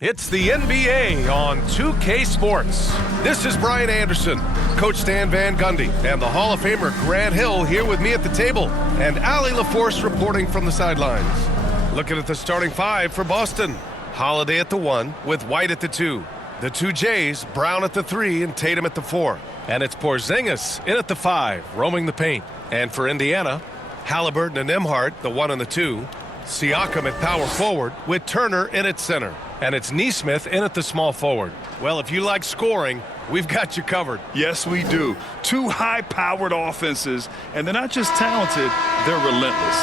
It's the NBA on 2K Sports. This is Brian Anderson, Coach Stan Van Gundy, and the Hall of Famer Grant Hill here with me at the table, and Allie LaForce reporting from the sidelines. Looking at the starting five for Boston. Holiday at the 1 with White at the 2. The two Jays, Brown at the 3 and Tatum at the 4. And it's Porzingis in at the 5, roaming the paint. And for Indiana, Halliburton and Nembhard, the 1 and the 2. Siakam at power forward with Turner in at center. And it's Nesmith in at the small forward. Well, if you like scoring, we've got you covered. Yes, we do. Two high-powered offenses, and they're not just talented, they're relentless.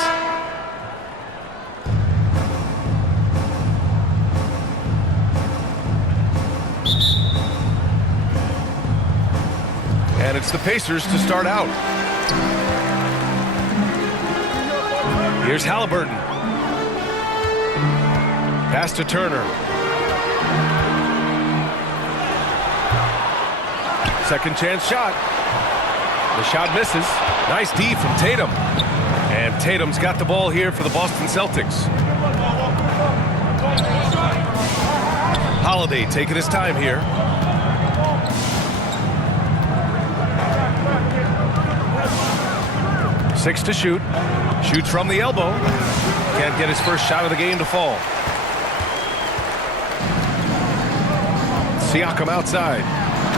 And it's the Pacers to start out. Here's Halliburton. Pass to Turner. Second chance shot. The shot misses. Nice D from Tatum. And Tatum's got the ball here for the Boston Celtics. Holiday taking his time here. Six to shoot. Shoots from the elbow. Can't get his first shot of the game to fall. Siakam outside.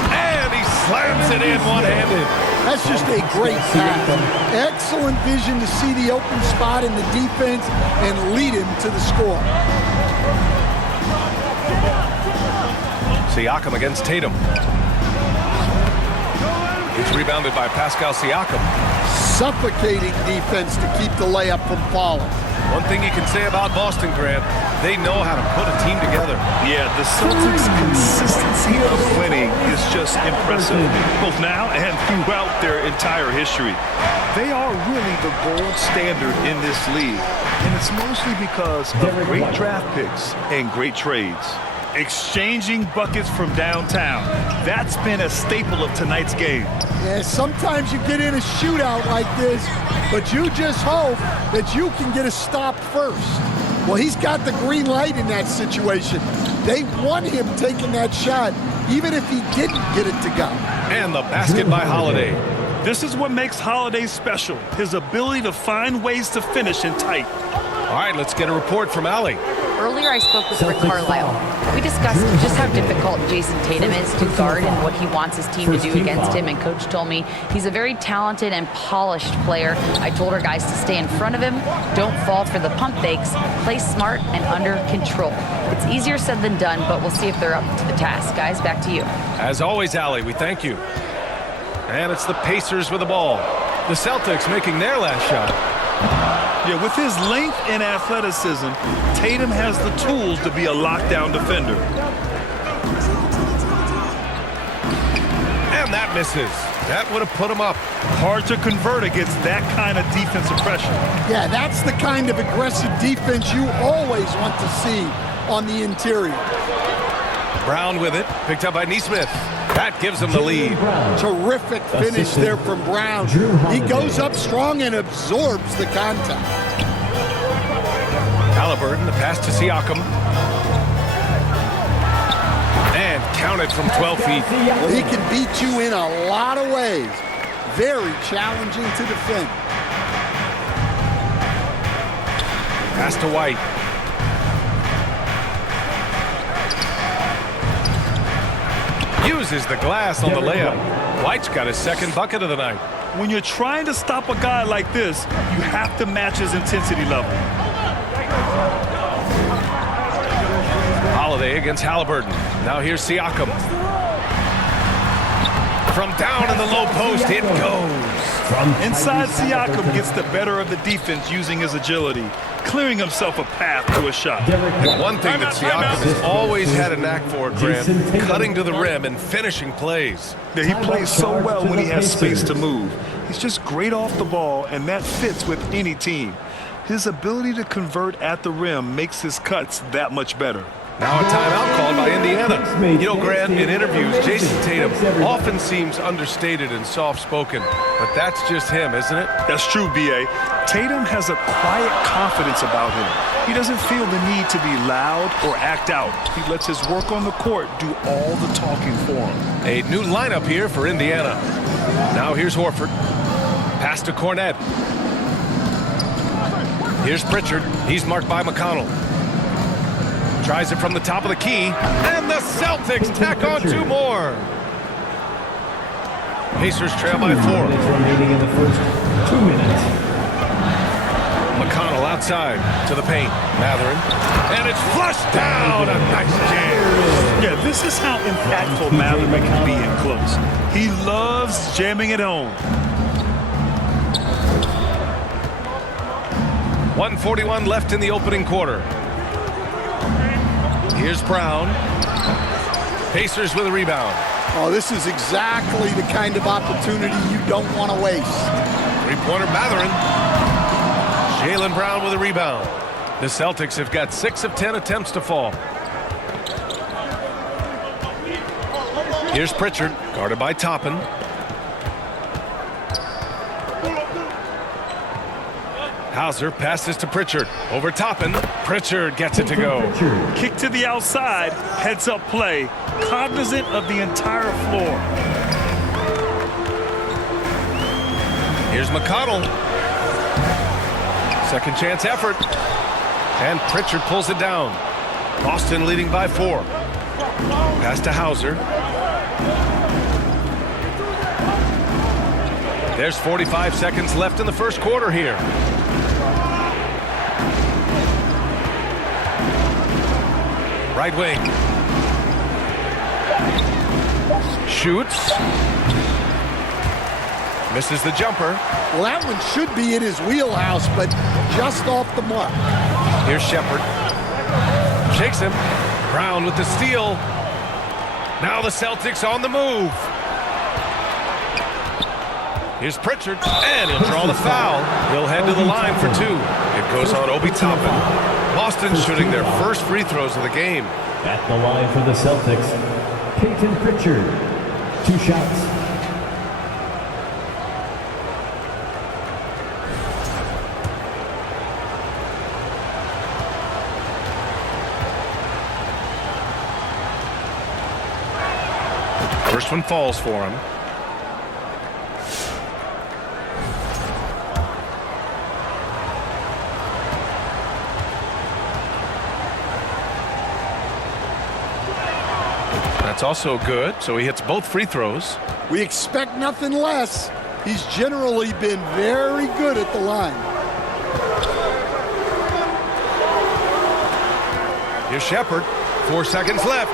And he slams it in one-handed. That's just a great pass. Excellent vision to see the open spot in the defense and lead him to the score. Siakam against Tatum. He's rebounded by Pascal Siakam. Suffocating defense to keep the layup from falling. One thing you can say about Boston, Grant, they know how to put a team together. Yeah, the Celtics' consistency of winning is just impressive, both now and throughout their entire history. They are really the gold standard in this league, and it's mostly because of great draft picks and great trades. Exchanging buckets from downtown. That's been a staple of tonight's game. Yeah, sometimes you get in a shootout like this, but you just hope that you can get a stop first. Well, he's got the green light in that situation. They want him taking that shot, even if he didn't get it to go. And the basket by Holiday. This is what makes Holiday special, his ability to find ways to finish in tight. All right, let's get a report from Allie. Earlier, I spoke with Rick Carlisle. We discussed just how difficult Jason Tatum is to guard and what he wants his team to do against him. And Coach told me he's a very talented and polished player. I told our guys to stay in front of him, don't fall for the pump fakes, play smart and under control. It's easier said than done, but we'll see if they're up to the task. Guys, back to you. As always, Allie, we thank you. And it's the Pacers with the ball. The Celtics making their last shot. Yeah, with his length and athleticism, Tatum has the tools to be a lockdown defender. And that misses. That would have put him up. Hard to convert against that kind of defensive pressure. Yeah, that's the kind of aggressive defense you always want to see on the interior. Brown with it, picked up by Nesmith. That gives him the lead. Terrific finish there from Brown. He goes up strong and absorbs the contact. Halliburton, the pass to Siakam. And counted from 12 feet. He can beat you in a lot of ways. Very challenging to defend. Pass to White. Uses the glass on the layup. White's got his second bucket of the night. When you're trying to stop a guy like this, you have to match his intensity level. Holiday against Halliburton. Now here's Siakam. From down in the low post, it goes. Inside, Siakam gets the better of the defense using his agility, clearing himself a path to a shot. And one thing that Siakam has always had a knack for, Grant, cutting to the rim and finishing plays. Yeah, he plays so well when he has space to move. He's just great off the ball, and that fits with any team. His ability to convert at the rim makes his cuts that much better. Now a timeout called by Indiana. You know, Grant, in interviews, Jason Tatum often seems understated and soft-spoken, but that's just him, isn't it? That's true, B.A. Tatum has a quiet confidence about him. He doesn't feel the need to be loud or act out. He lets his work on the court do all the talking for him. A new lineup here for Indiana. Now here's Horford. Pass to Cornette. Here's Pritchard. He's marked by McConnell. Tries it from the top of the key, and the Celtics tack on 2 more. Pacers trail by 4. Remaining in the first 2 minutes. McConnell outside to the paint. Matherin, and it's flushed down. A nice jam. Yeah, this is how impactful Matherin can be in close. He loves jamming it home. 1:41 left in the opening quarter. Here's Brown. Pacers with a rebound. Oh, this is exactly the kind of opportunity you don't want to waste. Three-pointer Matherin. Jaylen Brown with a rebound. The Celtics have got 6 of 10 attempts to fall. Here's Pritchard, guarded by Toppin. Hauser passes to Pritchard. Over Toppin. Pritchard gets it to go. Kick to the outside, heads-up play, cognizant of the entire floor. Here's McConnell. Second chance effort. And Pritchard pulls it down. Boston leading by 4. Pass to Hauser. There's 45 seconds left in the first quarter here. Right wing. Shoots. Misses the jumper. Well, that one should be in his wheelhouse, but just off the mark. Here's Shepard. Shakes him. Brown with the steal. Now the Celtics on the move. Here's Pritchard, and he'll draw the foul. He'll head to the line for 2. It goes on Obi Toppin. Boston shooting their first free throws of the game. At the line for the Celtics, Peyton Pritchard. 2 shots. First one falls for him. That's also good, so he hits both free throws. We expect nothing less. He's generally been very good at the line. Here's Shepard. 4 seconds left.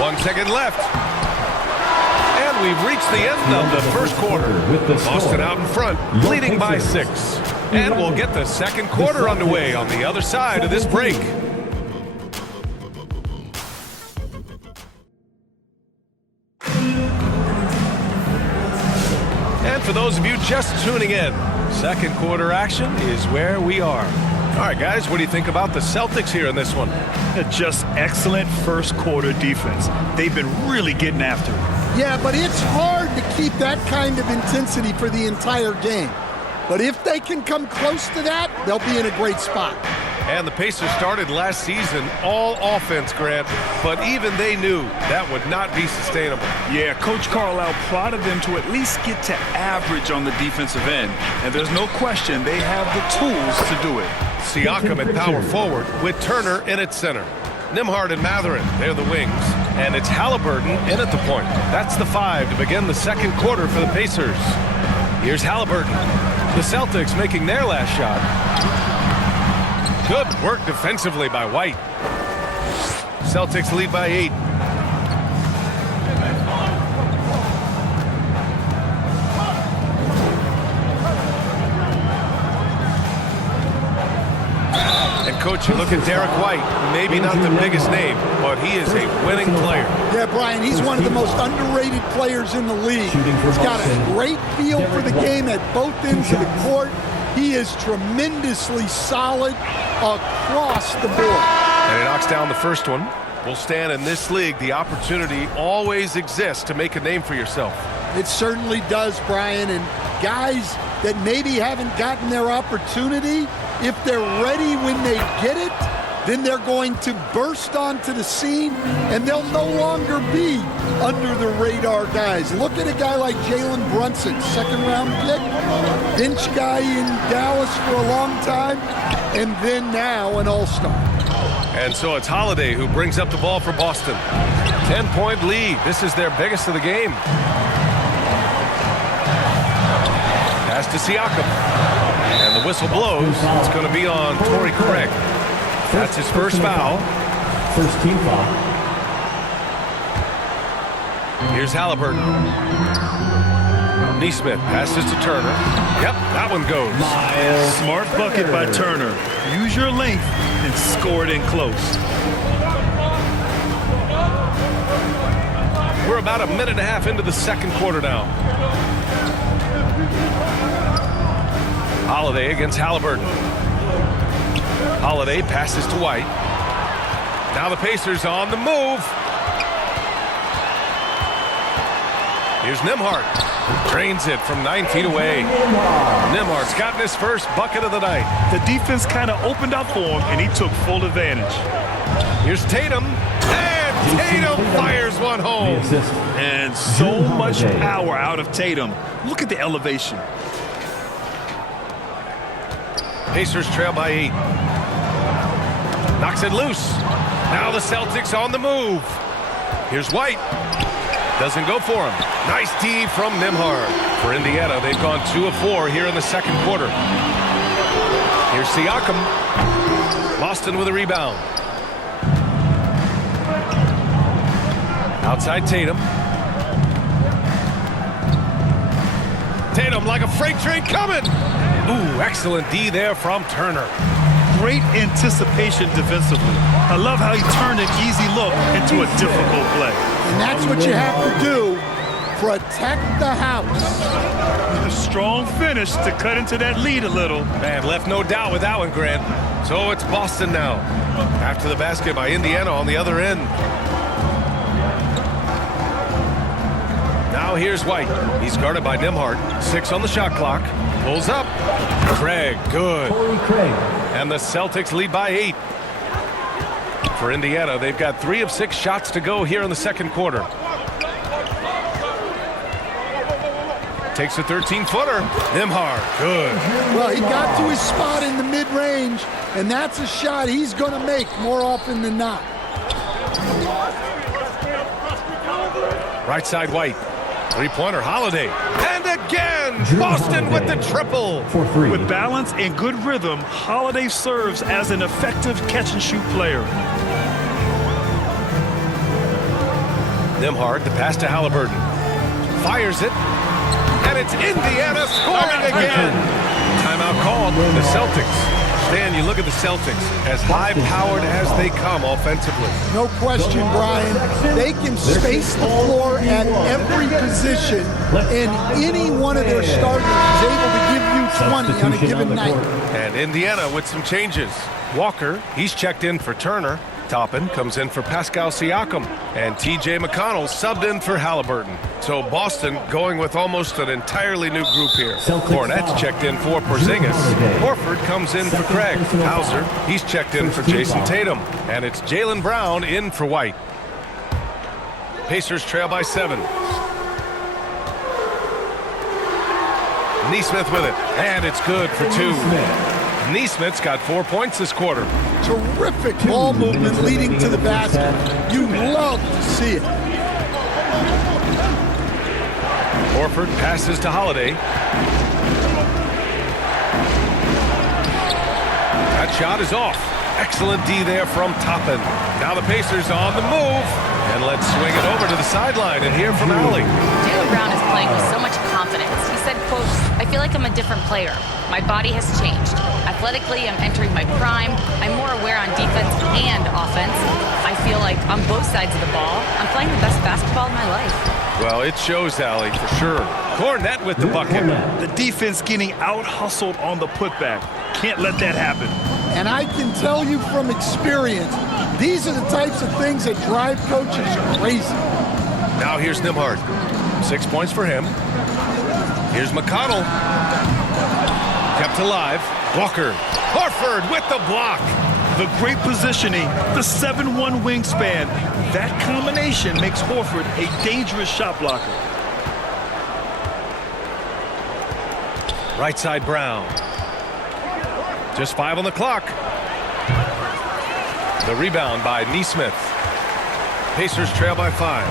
1 second left. And we've reached the end of the first quarter. Boston out in front, leading by 6. And we'll get the second quarter underway on the other side of this break. And for those of you just tuning in, second quarter action is where we are. All right, guys, what do you think about the Celtics here in this one? Just excellent first quarter defense. They've been really getting after it. Yeah, but it's hard to keep that kind of intensity for the entire game. But if they can come close to that, they'll be in a great spot. And the Pacers started last season all offense, Grant, but even they knew that would not be sustainable. Yeah, Coach Carlisle prodded them to at least get to average on the defensive end. And there's no question they have the tools to do it. Siakam at power forward with Turner in at center. Nimhard and Matherin, they're the wings. And it's Halliburton in at the point. That's the 5 to begin the second quarter for the Pacers. Here's Halliburton. The Celtics making their last shot. Good work defensively by White. Celtics lead by 8. And coach, you look at Derek White, maybe not the biggest name, but he is a winning player. Yeah, Brian, he's one of the most underrated players in the league. He's got a great feel for the game at both ends of the court. He is tremendously solid across the board. And he knocks down the first one. Well, Stan, in this league, the opportunity always exists to make a name for yourself. It certainly does, Brian. And guys that maybe haven't gotten their opportunity, if they're ready when they get it, then they're going to burst onto the scene, and they'll no longer be under the radar guys. Look at a guy like Jalen Brunson, second-round pick, bench guy in Dallas for a long time, and then now an all-star. And so it's Holiday who brings up the ball for Boston. 10-point lead. This is their biggest of the game. Pass to Siakam. And the whistle blows. It's going to be on Torrey Craig. That's his first foul. First team foul. Here's Halliburton. Neesmith passes to Turner. Yep, that one goes. Smart bucket by Turner. Use your length and score it in close. We're about a minute and a half into the second quarter now. Holiday against Halliburton. Holiday passes to White. Now the Pacers on the move. Here's Nembhard. Drains it from 9 feet away. Nembhard's gotten his first bucket of the night. The defense kind of opened up for him, and he took full advantage. Here's Tatum. And Tatum fires one home. And so much power out of Tatum. Look at the elevation. Pacers trail by 8. Knocks it loose. Now the Celtics on the move. Here's White. Doesn't go for him. Nice D from Nembhard. For Indiana, they've gone 2 of 4 here in the second quarter. Here's Siakam. Boston with a rebound. Outside Tatum. Tatum like a freight train coming. Ooh, excellent D there from Turner. Great anticipation defensively. I love how he turned an easy look into a difficult play. And that's what you have to do. Protect the house. A strong finish to cut into that lead a little. Man, left no doubt with that one, Grant. So it's Boston now. After the basket by Indiana on the other end. Now here's White. He's guarded by Nembhard. 6 on the shot clock. Pulls up. Craig, good. Craig. And the Celtics lead by 8. For Indiana, they've got 3 of 6 shots to go here in the second quarter. Takes a 13-footer. Nembhard, good. Well, he got to his spot in the mid-range, and that's a shot he's going to make more often than not. Right side White. Three-pointer, Holiday. And again, Boston with the triple. With balance and good rhythm, Holiday serves as an effective catch-and-shoot player. Nembhard, the pass to Halliburton. Fires it. And it's Indiana scoring again. Timeout called. The Celtics. Stan, you look at the Celtics, as high-powered as they come offensively. No question, Brian. They can space the floor at every position, and any one of their starters is able to give you 20 on a given night. And Indiana with some changes. Walker, he's checked in for Turner. Toppin comes in for Pascal Siakam. And T.J. McConnell subbed in for Halliburton. So Boston going with almost an entirely new group here. Cornette's checked in for Porzingis. Horford comes in for Craig. Hauser, he's checked in for Jason Tatum. And it's Jaylen Brown in for White. Pacers trail by 7. Neesmith with it. And it's good for 2. Neesmith's got 4 points this quarter. Terrific ball movement leading to the basket. You love to see it. Horford passes to Holiday. That shot is off. Excellent D there from Toppin. Now the Pacers on the move. And let's swing it over to the sideline and hear from Allie. Jaylen Brown is playing with so much confidence. He said, quote, "I feel like I'm a different player. My body has changed. Athletically, I'm entering my prime. I'm more aware on defense and offense. I feel like on both sides of the ball, I'm playing the best basketball of my life." Well, it shows, Allie, for sure. Cornette with the bucket. The defense getting out-hustled on the putback. Can't let that happen. And I can tell you from experience, these are the types of things that drive coaches crazy. Now here's Nimhard. 6 points for him. Here's McConnell. Kept alive. Walker. Horford with the block. The great positioning, the 7'1" wingspan. That combination makes Horford a dangerous shot blocker. Right side Brown. Just 5 on the clock. The rebound by Nesmith. Pacers trail by 5.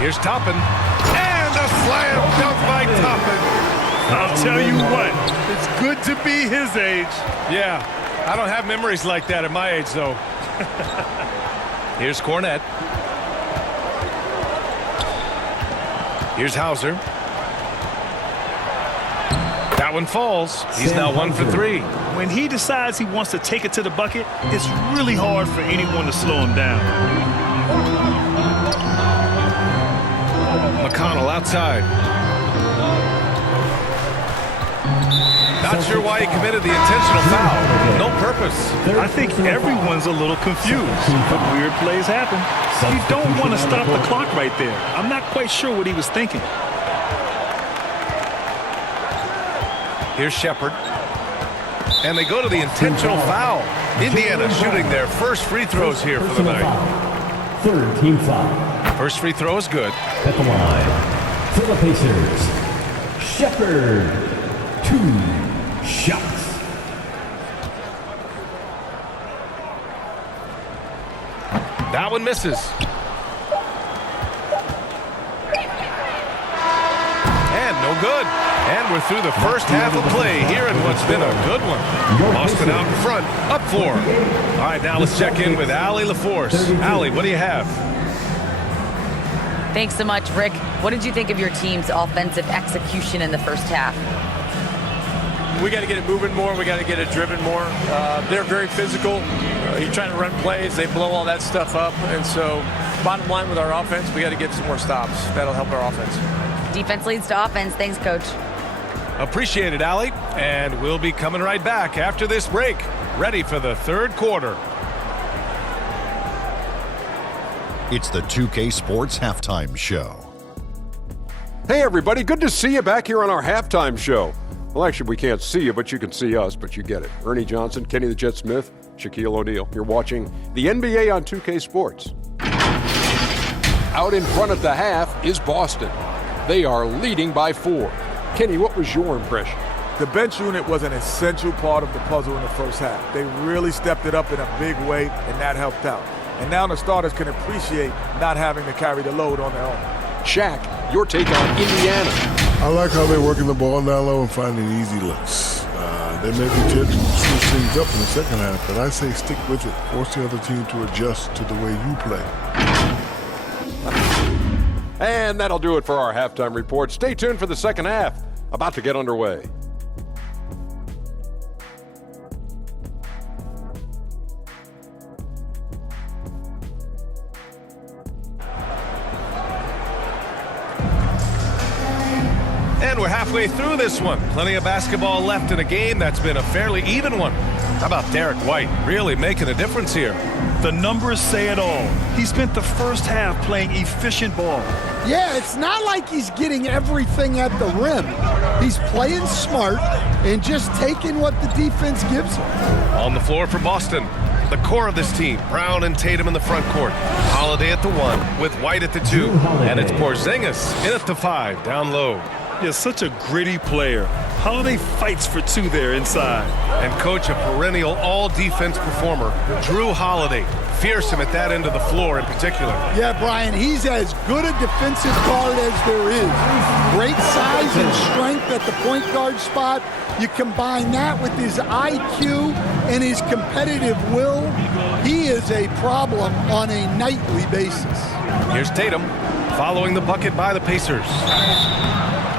Here's Toppin. And a slam dunk by Toppin. I'll tell you what, it's good to be his age. Yeah, I don't have memories like that at my age, though. Here's Cornette. Here's Hauser. That one falls. He's now 1 for 3. When he decides he wants to take it to the bucket, it's really hard for anyone to slow him down. McConnell outside. Not sure why he committed the intentional foul. No purpose. I think everyone's a little confused, but weird plays happen. You don't want to stop the clock right there. I'm not quite sure what he was thinking. Here's Shepard. And they go to the intentional foul. Indiana shooting their first free throws here for the night. Third team foul. First free throw is good. At the line, for the Pacers, Shepard. 2 shots. That one misses. And no good. And we're through the first half of play here in what's been a good one. Boston out in front, up 4. All right, now let's check in with Allie LaForce. Allie, what do you have? Thanks so much, Rick. What did you think of your team's offensive execution in the first half? We got to get it moving more. We got to get it driven more. They're very physical. You're trying to run plays. They blow all that stuff up. And so bottom line with our offense, we got to get some more stops. That'll help our offense. Defense leads to offense. Thanks, Coach. Appreciate it, Allie. And we'll be coming right back after this break. Ready for the third quarter. It's the 2K Sports Halftime Show. Hey, everybody. Good to see you back here on our halftime show. Well, actually, we can't see you, but you can see us, but you get it. Ernie Johnson, Kenny the Jet Smith, Shaquille O'Neal. You're watching the NBA on 2K Sports. Out in front of the half is Boston. They are leading by 4. Kenny, what was your impression? The bench unit was an essential part of the puzzle in the first half. They really stepped it up in a big way, and that helped out. And now the starters can appreciate not having to carry the load on their own. Shaq, your take on Indiana. I like how they're working the ball down low and finding easy looks. They may be tempted to switch things up in the second half, but I say stick with it. Force the other team to adjust to the way you play. And that'll do it for our halftime report. Stay tuned for the second half. About to get underway. And we're halfway through this one. Plenty of basketball left in a game that's been a fairly even one. How about Derek White really making a difference here? The numbers say it all. He spent the first half playing efficient ball. Yeah, it's not like he's getting everything at the rim. He's playing smart and just taking what the defense gives him. On the floor for Boston, the core of this team, Brown and Tatum in the front court. Holiday at the 1 with White at the 2. And it's Porzingis in at the 5 down low. Yeah, such a gritty player. Holiday fights for 2 there inside. And coach, a perennial all-defense performer, Drew Holiday. Fearsome at that end of the floor in particular. Yeah, Brian, he's as good a defensive guard as there is. Great size and strength at the point guard spot. You combine that with his IQ and his competitive will, he is a problem on a nightly basis. Here's Tatum following the bucket by the Pacers.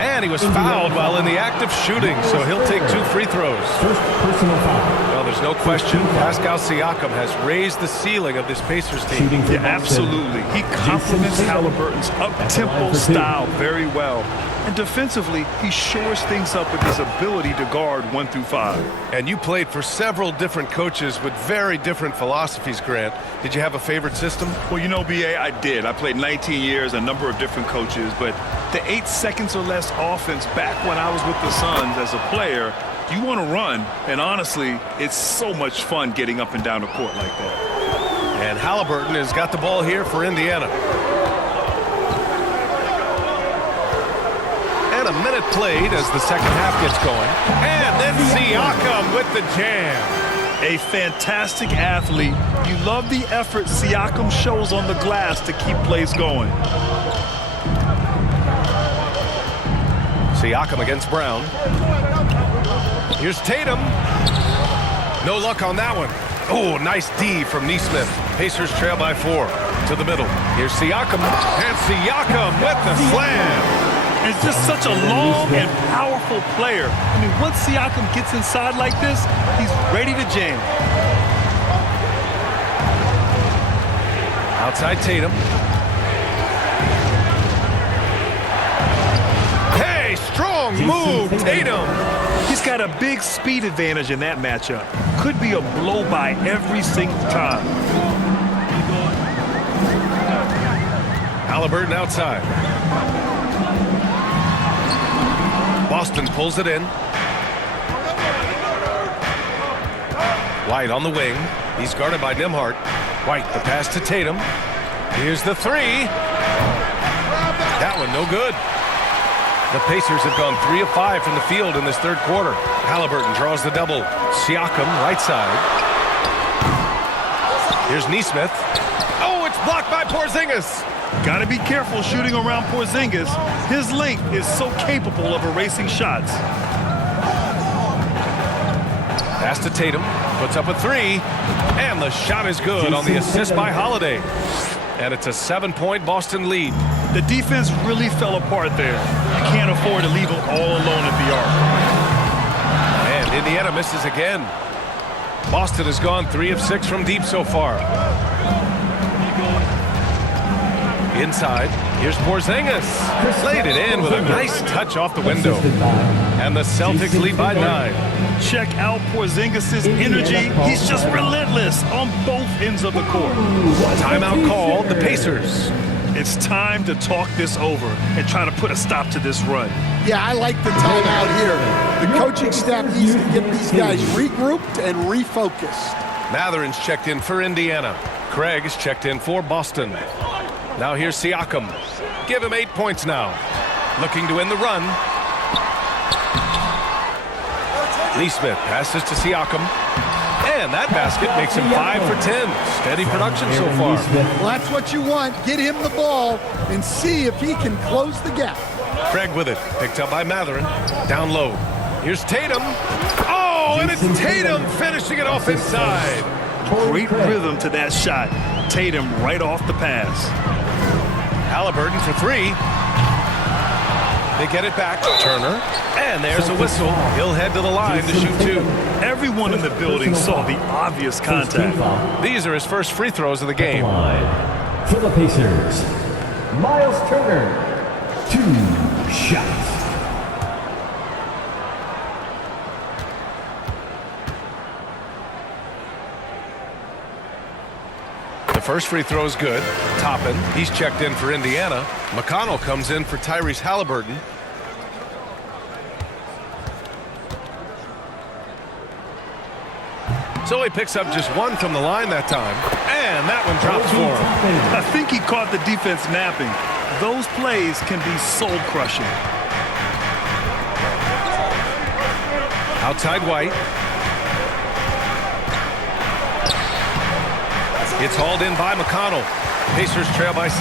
And he was fouled while in the act of shooting, so he'll take 2 free throws. First personal foul. Well, there's no question. Pascal Siakam has raised the ceiling of this Pacers team. Yeah, absolutely. He complements Halliburton's up-tempo style very well. And defensively, he shores things up with his ability to guard 1 through 5. And you played for several different coaches with very different philosophies, Grant. Did you have a favorite system? Well, you know, B.A., I did. I played 19 years, a number of different coaches, but the 8 seconds or less offense back when I was with the Suns as a player, you want to run, and honestly, it's so much fun getting up and down the court like that. And Halliburton has got the ball here for Indiana. And a minute played as the second half gets going. And then Siakam with the jam. A fantastic athlete. You love the effort Siakam shows on the glass to keep plays going. Siakam against Brown. Here's Tatum. No luck on that one. Oh, nice D from Nesmith. Pacers trail by 4 to the middle. Here's Siakam. And Siakam with the slam. It's just such a long and powerful player. I mean, once Siakam gets inside like this, he's ready to jam. Outside Tatum. Hey, strong move, Tatum. He's got a big speed advantage in that matchup. Could be a blow by every single time. Halliburton outside. Boston pulls it in. White on the wing. He's guarded by Nembhard. White, the pass to Tatum. Here's the 3. That one no good. The Pacers have gone 3 of 5 from the field in this third quarter. Halliburton draws the double. Siakam, right side. Here's Nesmith. Oh, it's blocked by Porzingis. Got to be careful shooting around Porzingis. His length is so capable of erasing shots. Pass to Tatum. Puts up a 3. And the shot is good on the assist by Holiday. And it's a 7-point Boston lead. The defense really fell apart there. You can't afford to leave them all alone at the arc. And Indiana misses again. Boston has gone 3 of 6 from deep so far. Inside, here's Porzingis. Laid it in with a nice touch off the window. And the Celtics lead by 9. Check out Porzingis' energy. He's just relentless on both ends of the court. Timeout called, the Pacers. It's time to talk this over and try to put a stop to this run. Yeah, I like the timeout here. The coaching staff needs to get these guys regrouped and refocused. Mathurin's checked in for Indiana. Craig is checked in for Boston. Now here's Siakam. Give him 8 points now. Looking to win the run. Nesmith passes to Siakam. And that basket makes him 5 for 10. Steady production so far. Well, that's what you want. Get him the ball and see if he can close the gap. Craig with it. Picked up by Mathurin. Down low. Here's Tatum. Oh, and it's Tatum finishing it off inside. Great rhythm to that shot. Tatum right off the pass. Halliburton for 3. They get it back. Turner. And there's a whistle. He'll head to the line to shoot 2. Everyone in the building saw the obvious contact. These are his first free throws of the game. For the Pacers, Miles Turner, 2 shots. The first free throw is good. Toppin, he's checked in for Indiana. McConnell comes in for Tyrese Halliburton. So he picks up just 1 from the line that time. And that one drops for him. I think he caught the defense napping. Those plays can be soul-crushing. Outside White. It's hauled in by McConnell. Pacers trail by 6.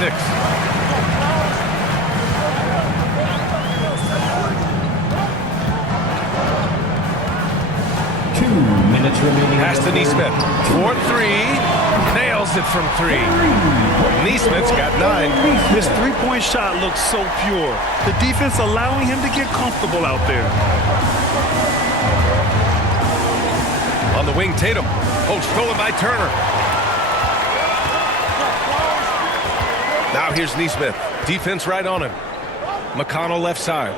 2 minutes remaining. Pass to Nesmith. 4-3. Nails it from 3. Nesmith's got 9. His three-point shot looks so pure. The defense allowing him to get comfortable out there. On the wing, Tatum. Oh, stolen by Turner. Now here's Nesmith. Defense right on him. McConnell left side.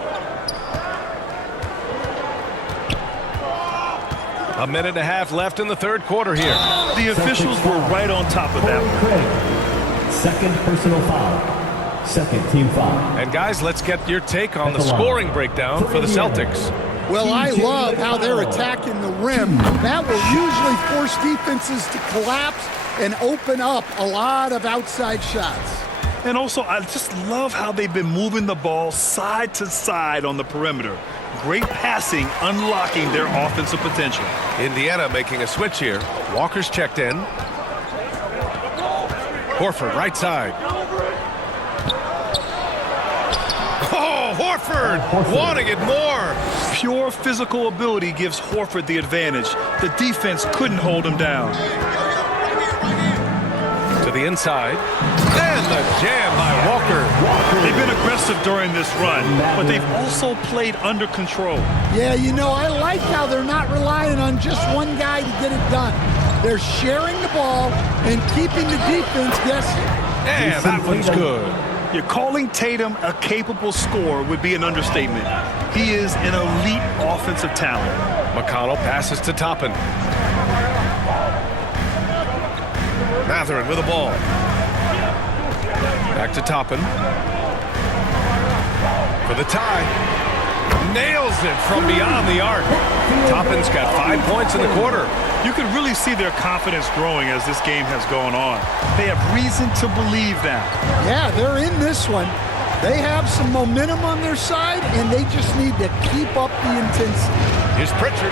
A minute and a half left in the third quarter here. The officials were right on top of that one. Second personal foul. Second team foul. And guys, let's get your take on the scoring breakdown for the Celtics. Well, I love how they're attacking the rim. That will usually force defenses to collapse and open up a lot of outside shots. And also, I just love how they've been moving the ball side to side on the perimeter. Great passing, unlocking their offensive potential. Indiana making a switch here. Walker's checked in. Horford, right side. Oh, Horford wanting it more. Pure physical ability gives Horford the advantage. The defense couldn't hold him down. To the inside. And the jam by Walker. They've been aggressive during this run, but they've also played under control. Yeah, you know, I like how they're not relying on just one guy to get it done. They're sharing the ball and keeping the defense guessing. And that one's good. You're calling Tatum a capable scorer would be an understatement. He is an elite offensive talent. McConnell passes to Toppin. Matherin with the ball. Back to Toppin. For the tie. Nails it from beyond the arc. Toppin's got 5 points in the quarter. You can really see their confidence growing as this game has gone on. They have reason to believe that. Yeah, they're in this one. They have some momentum on their side, and they just need to keep up the intensity. Here's Pritchard.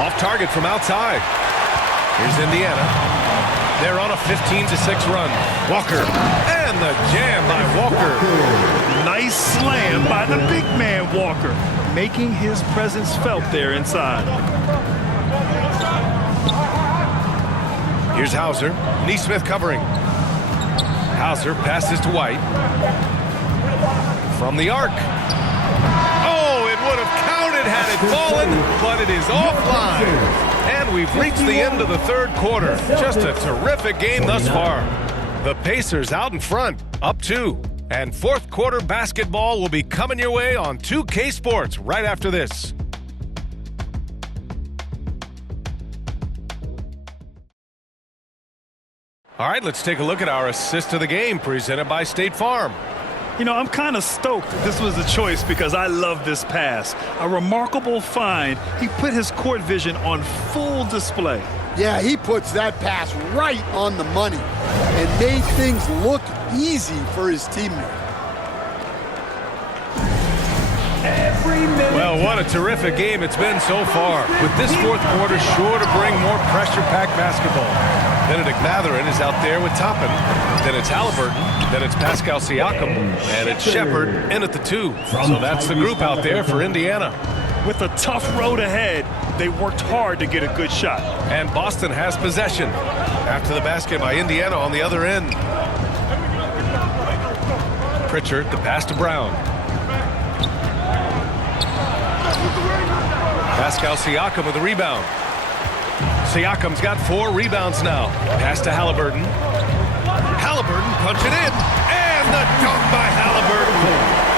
Off target from outside. Here's Indiana. They're on a 15-6 run. Walker. And the jam by Walker. Nice slam by the big man Walker, making his presence felt there inside. Here's Hauser. Nesmith covering. Hauser passes to White. From the arc. Oh, it would have counted had it fallen, but it is offline. And we've reached the end of the third quarter. Just a terrific game thus far. The Pacers out in front, up 2. And fourth quarter basketball will be coming your way on 2K Sports right after this. All right, let's take a look at our assist of the game presented by State Farm. You know, I'm kind of stoked this was a choice because I love this pass. A remarkable find. He put his court vision on full display. Yeah, he puts that pass right on the money and made things look easy for his teammate. Well, what a terrific game it's been so far. With this fourth quarter sure to bring more pressure-packed basketball. Benedict Matherin is out there with Toppin. Then it's Halliburton. Then it's Pascal Siakam. And it's Shepherd in at the 2. So that's the group out there for Indiana. With a tough road ahead, they worked hard to get a good shot. And Boston has possession. After the basket by Indiana on the other end. Pritchard, the pass to Brown. Pascal Siakam with the rebound. Siakam's got 4 rebounds now. Pass to Halliburton. Halliburton punching in. And the dunk by Halliburton.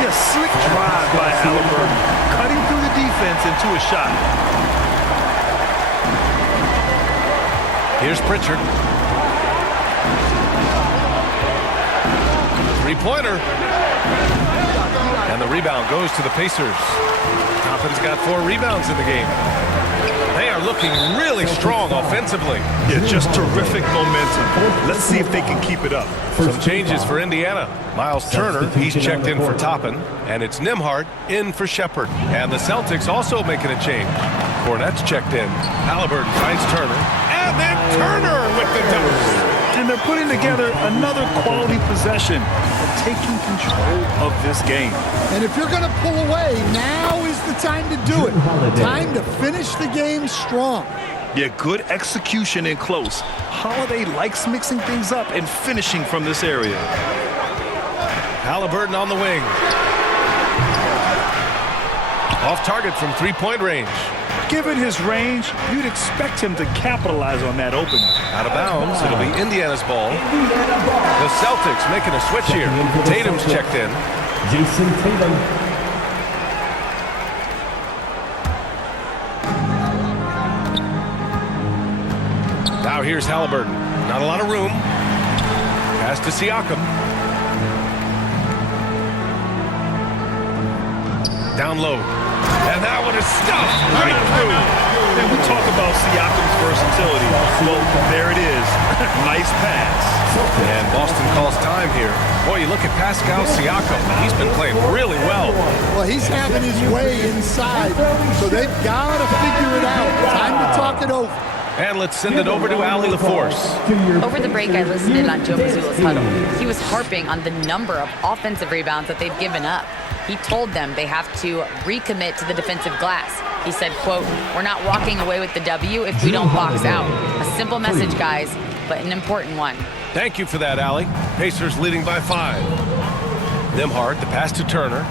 Yeah, slick drive by Halliburton. Cutting through the defense into a shot. Here's Pritchard. 3-pointer. And the rebound goes to the Pacers. Toppin's got 4 rebounds in the game. They are looking really strong offensively. Yeah, just terrific momentum. Let's see if they can keep it up. Some changes for Indiana. Miles Turner, he's checked in for Toppin. And it's Nembhard in for Shepherd. And the Celtics also making a change. Fournette's checked in. Halliburton finds Turner. And then Turner with the dunk. And they're putting together another quality possession and taking control of this game. And if you're going to pull away, now is the time to do it. Time to finish the game strong. Yeah, good execution in close. Holiday likes mixing things up and finishing from this area. Halliburton on the wing. Off target from 3-point range. Given his range, you'd expect him to capitalize on that opening. Out of bounds. It'll be Indiana's ball. The Celtics making a switch here. Tatum's checked in. Jason Tatum. Now here's Halliburton. Not a lot of room. Pass to Siakam. Down low. And that one is stuffed right through. And we talk about Siakam's versatility. Well, there it is. Nice pass. And Boston calls time here. Boy, you look at Pascal Siakam. He's been playing really well. Well, he's having his way inside, so they've got to figure it out. Time to talk it over. And let's send it over to Allie LaForce. Over the break, I listened in on Joe Mazzulla's huddle. He was harping on the number of offensive rebounds that they've given up. He told them they have to recommit to the defensive glass. He said, quote, "We're not walking away with the W if we don't box out." A simple message, guys, but an important one. Thank you for that, Allie. Pacers leading by 5. Nembhard, the pass to Turner.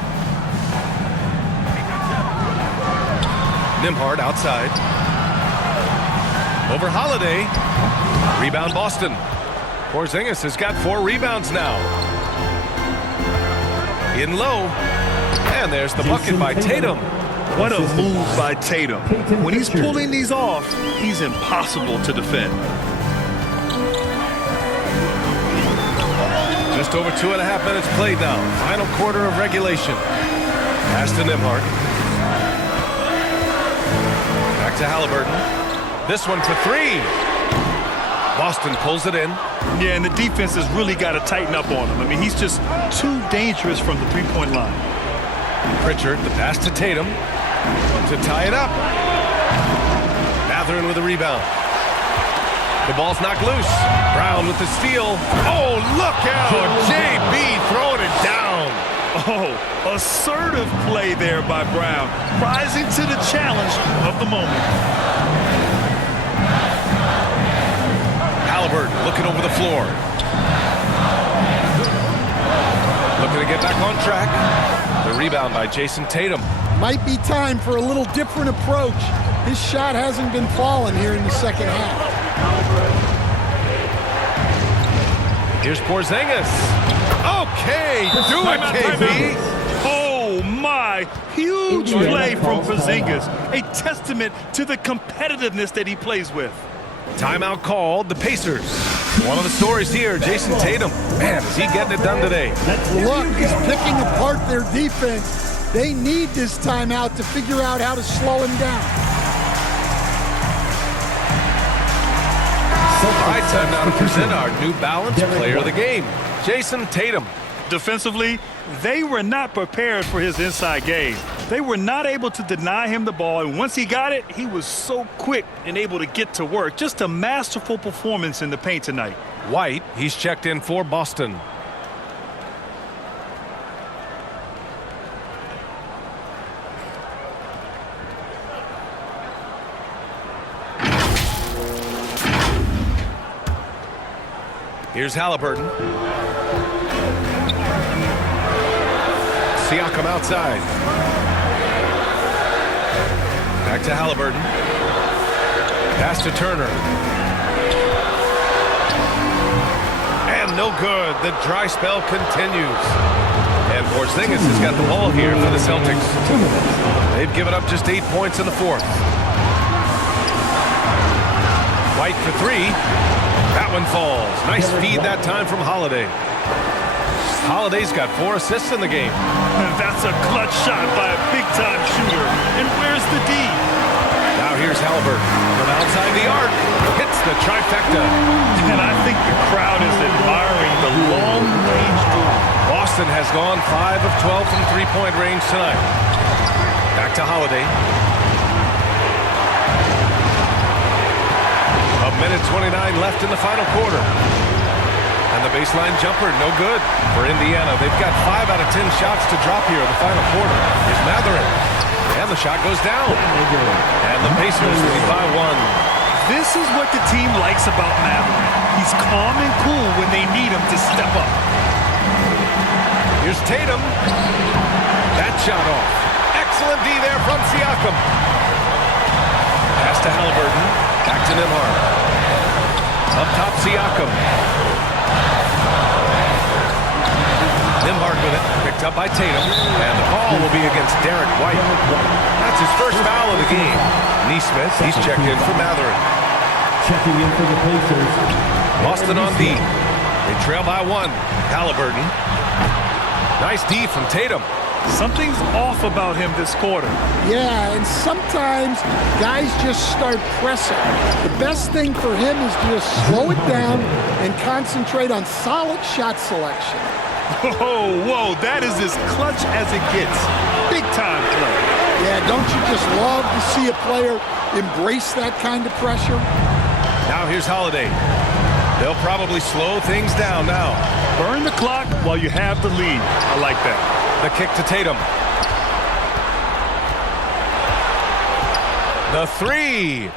Nembhard outside. Over Holiday. Rebound Boston. Porzingis has got 4 rebounds now. In low. And there's the bucket by Tatum. What a move by Tatum. When he's pulling these off, he's impossible to defend. Just over 2.5 minutes played now. Final quarter of regulation. Pass to Nembhard. Back to Halliburton. This one for 3. Boston pulls it in. Yeah, and the defense has really got to tighten up on him. I mean, he's just too dangerous from the three-point line. Pritchard, the pass to Tatum to tie it up. Mathurin with a rebound. The ball's knocked loose. Brown with the steal. Oh, look out! JB throwing it down. Oh, assertive play there by Brown, rising to the challenge of the moment. Halliburton looking over the floor. Looking to get back on track. The rebound by Jason Tatum. Might be time for a little different approach. His shot hasn't been falling here in the second half. Here's Porzingis. Okay, do it, KB. Oh, my. Huge play from Porzingis. A testament to the competitiveness that he plays with. Timeout called. The Pacers. One of the stories here, Jason Tatum. Man, is he getting it done today? Look, he's picking apart their defense. They need this timeout to figure out how to slow him down. All right, time now to present our New Balance Player of the Game, Jason Tatum. Defensively, they were not prepared for his inside game. They were not able to deny him the ball, and once he got it, he was so quick and able to get to work. Just a masterful performance in the paint tonight. White, he's checked in for Boston. Here's Halliburton. Siakam outside. Back to Halliburton. Pass to Turner. And no good. The dry spell continues. And Porzingis has got the ball here for the Celtics. They've given up just 8 points in the 4th. White for 3. That one falls. Nice feed that time from Holiday. Holiday's got 4 assists in the game. That's a clutch shot by a big-time shooter. And where's the D? Now here's Halliburton from outside the arc. Hits the trifecta. And I think the crowd is admiring the long-range duel. Boston has gone 5 of 12 from three-point range tonight. Back to Holiday. A minute 29 left in the final quarter. And the baseline jumper, no good for Indiana. They've got 5 out of 10 shots to drop here in the final quarter. Here's Mathurin. And the shot goes down. And the Pacers lead by 1. This is what the team likes about Mathurin. He's calm and cool when they need him to step up. Here's Tatum. That shot off. Excellent D there from Siakam. to Halliburton. Back to Nembhard. Up top, Siakam. Nembhard with it. Picked up by Tatum. And the call will be against Derek White. That's his first foul of the game. Neesmith, he's checked in for Matherin. Checking in for the Pacers. Boston on D. They trail by 1. Halliburton. Nice D from Tatum. Something's off about him this quarter. Yeah, and sometimes guys just start pressing. The best thing for him is to just slow it down and concentrate on solid shot selection. Whoa, that is as clutch as it gets. Big time play. Yeah, don't you just love to see a player embrace that kind of pressure? Now here's Holiday. They'll probably slow things down now. Burn the clock while you have the lead. I like that. The kick to Tatum. The 3.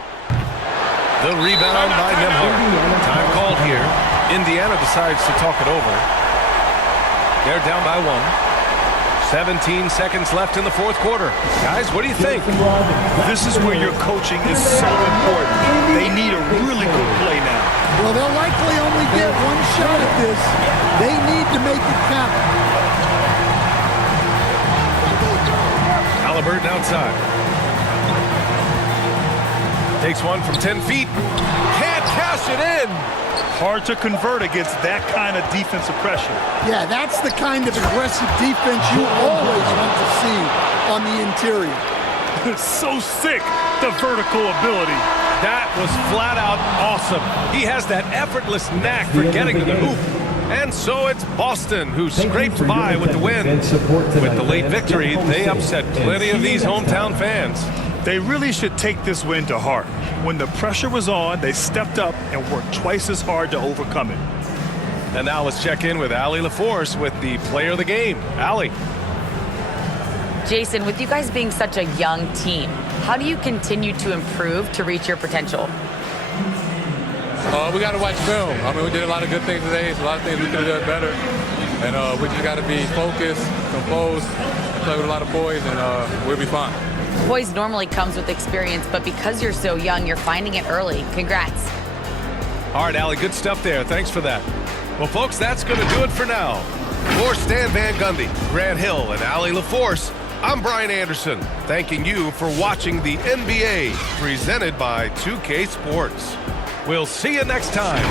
The rebound by Nembhard. Time called here. Indiana decides to talk it over. They're down by 1. 17 seconds left in the fourth quarter. Guys, what do you think? This is where your coaching is so important. They need a really good play now. Well, they'll likely only get one shot at this. They need to make it count. Halliburton outside. Takes one from 10 feet. Can't cash it in. Hard to convert against that kind of defensive pressure. Yeah, that's the kind of aggressive defense you always want to see on the interior. So sick, the vertical ability. That was flat out awesome. He has that effortless knack for getting to the hoop. And so it's Boston who scraped by with the win. With the late victory, they upset plenty of these hometown fans. They really should take this win to heart. When the pressure was on, they stepped up and worked twice as hard to overcome it. And now let's check in with Allie LaForce with the player of the game. Allie. Jason, with you guys being such a young team, how do you continue to improve to reach your potential? We got to watch film. I mean, we did a lot of good things today. So a lot of things we could have done better. And we just got to be focused, composed, and play with a lot of boys, and we'll be fine. Poise normally comes with experience, but because you're so young, you're finding it early. Congrats. All right, Allie, good stuff there. Thanks for that. Well, folks, that's going to do it for now. For Stan Van Gundy, Grant Hill, and Allie LaForce, I'm Brian Anderson, thanking you for watching the NBA presented by 2K Sports. We'll see you next time.